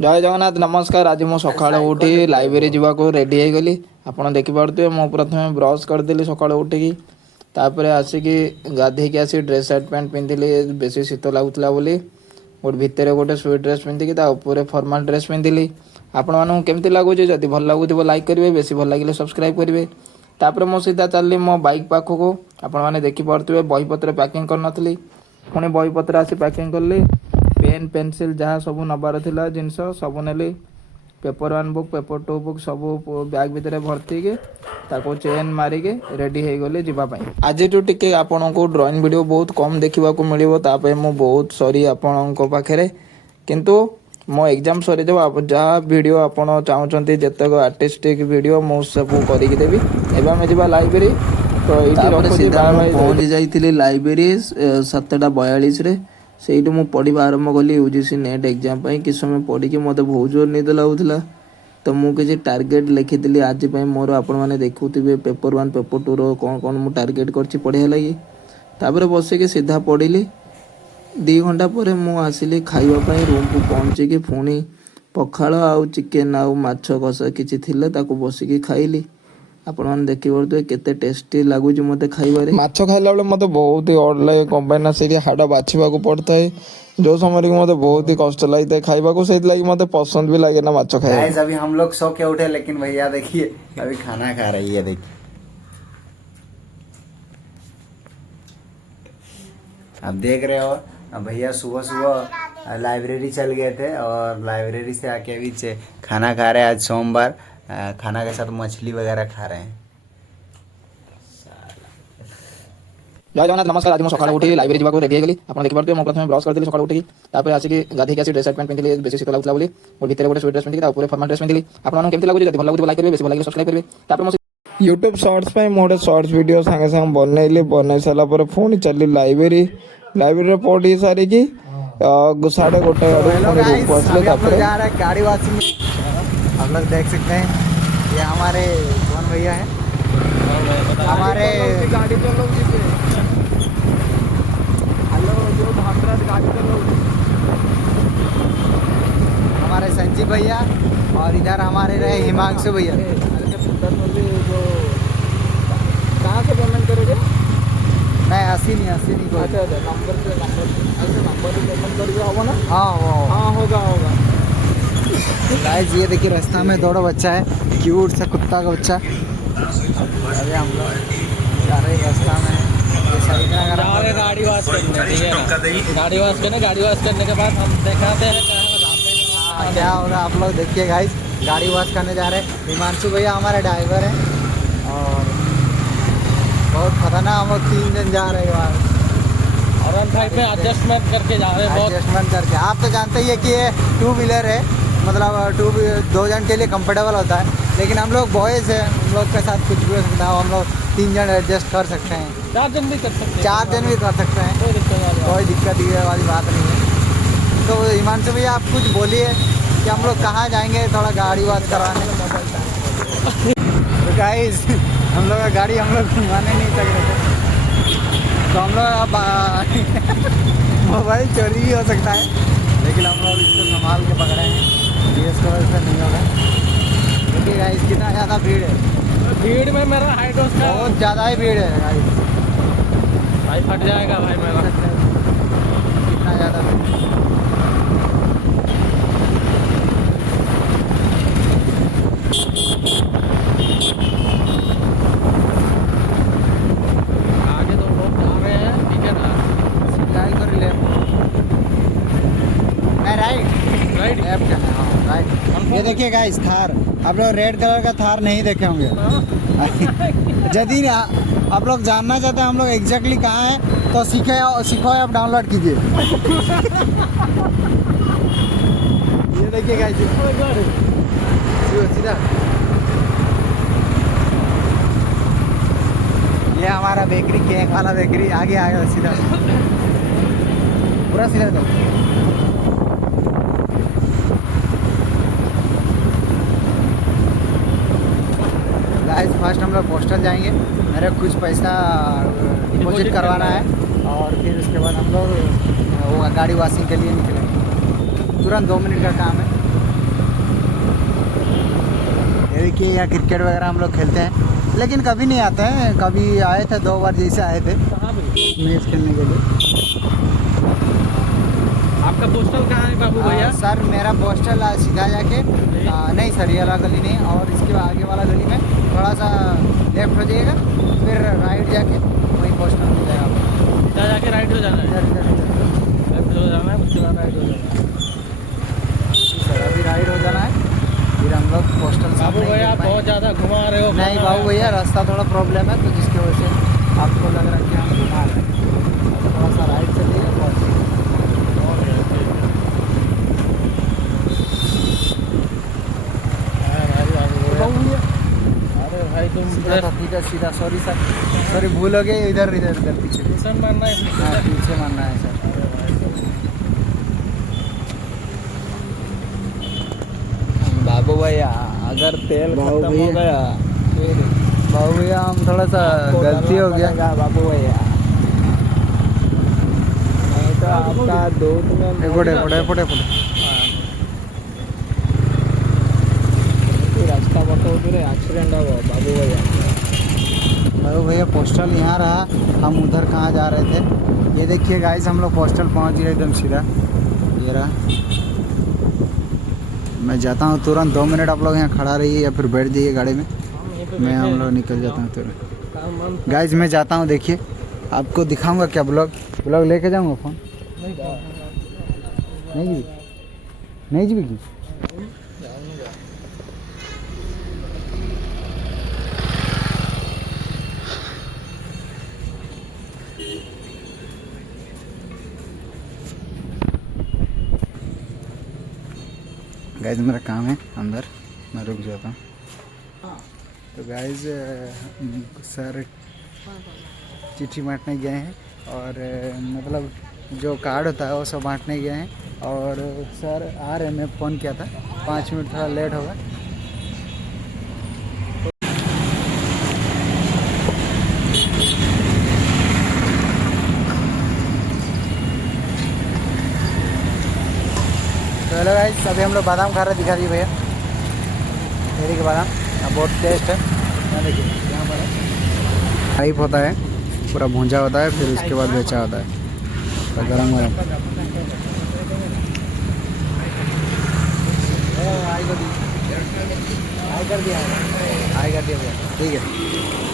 जय जगन्नाथ नमस्कार। आज मु सकाळ उठी लाइब्रेरी जावाक रेडी हो गली। आपड़ देखिपे मु प्रथम ब्रश करदेली सकाळ उठिकी तापर आसिकी गाधेकी आसी ड्रेस शर्ट पैंट पिंधिली बेस शीत लगुला बोली गोटे भितर गोटे स्वीट ड्रेस पिंधिकी फॉर्मल ड्रेस पिंधिली। आपण मानक केमती लगुच जदि भल लगुव लाइक करेंगे बेसी भल लगे सब्सक्राइब करेंगे। तापर मो सीधा चलली मो बाइक पाखक आपण मैंने देखिपे बहीपत्र पैकिंग करनी पुणी बहीपत्र आसी पैकिंग कली पेन पेनसिल जहाँ सब नबार थिला जिनस सब नेली पेपर 1 बुक पेपर 2 बुक सब बैग भितर भर्ती के ताको चेन मारिके रेडी हो गली जीवाई। आज जो टिके आपण को ड्राइंग वीडियो बहुत कम देखा मिले मु बहुत सॉरी आपण पाखे किंतु मो एग्जाम सरी जब जहाँ वीडियो आपण चाहते जितक आर्टिस्टिक वीडियो मु सब करके देवी। एवं आम जा लाइब्रेरी तो ये पहुँची जाइए लाइब्रेरी 7:42 से पढ़ा आरंभ कली यूजीसी नेट एग्जाम कि समय पढ़ी मत बहुत जोर निद लगुला। तो मुझे टार्गेट लिखी आज मोर आपण मैंने देखुवे पेपर 1 पेपर 2 रो कौन कौन मुझे टार्गेट कर पढ़िया लगी। तापर बसिक सीधा पढ़ी 2 घंटा पर मुझे खावाई रूम को पहुँचिकी पुणी पखाड़ आउ चिकेन आउ माछ कषा किसी बसिकी खाइली। आपण मैंने देखिए केते टेस्टी लगुच मत खाइबारे। माछ खाइला बेले मत बहुत ही अड लगे कंबाइन से हाड़ बाछा पड़ता है जो समय कि मत बहुत ही कष्ट लगता है खाइबा को से मत पसंद भी लगे ना माछ खाए। अभी हम लोग सो के उठे लेकिन भैया देखिए अभी खाना खा रही है। देखिए आप देख रहे हो भैया सुबह सुबह लाइब्रेरी चल गए थे और लाइब्रेरी से आके अभी खाना खा रहे हैं। आज सोमवार खाना के साथ मछली वगैरह खा रहे हैं। जय जगन्नाथ नमस्कार। आज सकाळ उठी लाइब्रेरी जावाक रेडी हो गली। आप देखिए मैं प्रथम ब्रश करदेली सकाळ उठिकी तापर आसिकी गाधेकी आसी ड्रेस शर्ट पैंट पिंधिली बेस शीत लगुला बोली गोटे भितर गोटे स्वीट ड्रेस पिंधिकी फॉर्मल ड्रेस पिंधिली। आपण केमती लगुच जदि भल लगुव लाइक करेंगे बेसी भल लगे सब्सक्राइब करेंगे। तापर यूट्यूब शॉर्ट्स मोटे शॉर्ट्स वीडियो सांगे सांगे बनैली बनई सारा पुणी चली लाइब्रेरी पढ़ी सारिकी 1:30 गाड़ी वाशिंग हम लोग देख सकते हैं। ये हमारे कौन भैया है हमारे गाड़ी चलो हेलो जो गाड़ी चलो हमारे संजीव भैया और इधर हमारे रहे हिमांशु भैया। कहाँ से पेमेंट करोगे? नहीं 80 नहीं अच्छा नंबर पेमेंट करके होगा ना। हाँ होगा गाइस ये देखिए रास्ता में दौड़ा बच्चा है क्यूट सा कुत्ता का बच्चा। अरे हम लोग जा रहे रास्ता में गाड़ी वॉश करने ठीक है ना। गाड़ी वॉश करने के बाद हम दिखाते हैं क्या हो रहा है। आप लोग देखिए गाइस गाड़ी वॉश करने जा रहे हैं। हिमांशु भैया हमारे ड्राइवर हैं और बहुत खतरनाक हम लोग 3 जन जा रहे हैं वहाँ और में एडजस्टमेंट करके जा रहे हैं। एडजस्टमेंट करके आप तो जानते ही है कि ये 2 व्हीलर है मतलब 2 जन के लिए कंफर्टेबल होता है। लेकिन हम लोग बॉयज़ हैं हम लोग के साथ कुछ भी हो सकता है। हम लोग 3 जन एडजस्ट कर सकते हैं 4 जन भी कर सकते हैं 4 जन भी कर सकते हैं कोई दिक्कत वाली बात नहीं है। तो हिमांशु भैया आप कुछ बोलिए कि हम लोग कहाँ जाएंगे थोड़ा गाड़ी वॉश करवाने। तो गाइस हम लोग का गाड़ी हम लोग घुमाने नहीं सक रहे थे तो हम लोग अब मोबाइल चोरी भी हो सकता है लेकिन हम लोग इसको संभाल के पकड़े हैं। ये इसको वजह नहीं होगा। देखिए गाइस कितना ज़्यादा भीड़ है। भीड़ में मेरा हाइड्रोस का बहुत ज़्यादा ही भीड़ है गाइस। भाई फट जाएगा भाई मेरा कितना ज़्यादा भीड़। ये देखिए गाइस थार आप लोग रेड कलर का थार नहीं देखे होंगे। यदि आप लोग जानना चाहते हैं हम लोग एग्जैक्टली कहाँ हैं तो सीखो ऐप डाउनलोड कीजिए। ये देखिए गाइस सीधा ये हमारा बेकरी केक वाला बेकरी आगे आएगा सीधा पूरा सीधा था। गाइस फर्स्ट हम लोग पोस्टल जाएंगे। मेरे कुछ पैसा डिपॉजिट करवाना है और फिर उसके बाद हम लोग वो गाड़ी वॉशिंग के लिए निकलेंगे। तुरंत 2 मिनट का काम है। कि यहाँ क्रिकेट वगैरह हम लोग खेलते हैं, लेकिन कभी नहीं आते हैं। कभी आए थे 2 बार जैसे आए थे मैच खेलने के लिए। आपका पोस्टल कहाँ है बाबू भैया? सर मेरा पोस्टल सीधा जाके नहीं सर, ये वाला गली नहीं, और इसके आगे वाला गली में थोड़ा सा लेफ्ट हो जाइएगा, फिर राइट जाके वही पोस्टल मिल जाएगा आपको। सीधा जाके राइट हो जाना है, लेफ्ट हो जाना है, उसके बाद राइट हो जाना है। सर अभी राइट हो जाना है, फिर हम लोग पोस्टल बाबू सामने भैया आप देख पाएंगे। बहुत ज़्यादा घुमा रहे हो। नहीं बाबू भैया, रास्ता थोड़ा प्रॉब्लम है, तो जिसकी वजह से आपको लग रहा है कि हम घुमा रहे हैं। थोड़ा सा राइट चलिए, बहुत अरे भाई तुम सीधा सीधा, सॉरी सर, सॉरी भूल हो गई, इधर इधर इधर पीछे। ट्यूशन मारना है। हाँ पीछे मानना है सर। बाबू भैया अगर तेल बाबू खत्म हो भैया। गया फिर बाबू भैया हम थोड़ा सा आपको गलती हो करना गया। पड़ेगा बाबू भैया, नहीं तो आपका दूध में एपोटे एपोटे एपोटे एपोटे। रास्ता बताओ फिर एक्सीडेंट हो बाबू भैया। बाबू भैया पोस्टल यहाँ रहा, हम उधर कहाँ जा रहे थे। ये देखिए गाइस, हम लोग पोस्टल पहुँच गए एकदम सीधा, ये रहा। मैं जाता हूँ तुरंत, 2 मिनट आप लोग यहाँ खड़ा रहिए या फिर बैठ जाइए गाड़ी में, मैं हम लोग निकल जाता हूँ तुरंत। गाइस मैं जाता हूँ, देखिए आपको दिखाऊंगा क्या, ब्लॉग लेके जाऊँगा फ़ोन। नहीं जी, नहीं जी बिल्कुल। गाइस मेरा काम है अंदर, मैं रुक जाता हूँ। तो गाइस सर चिट्ठी बांटने गए हैं, और मतलब जो कार्ड होता है वो सब बांटने गए हैं, और सर आ रहे हैं। मैं फ़ोन किया था, 5 मिनट थोड़ा लेट होगा। तो हेलो गाइस, अभी हम लोग बादाम खा रहे, दिखा दिए भैया मेरी के बादाम, बहुत टेस्ट है। यहाँ देखिए, यहाँ पर है टाइप होता है, पूरा भूंजा होता है, फिर उसके बाद बेचा होता है, तो गरम गरम। आई कर दिया भैया, ठीक है।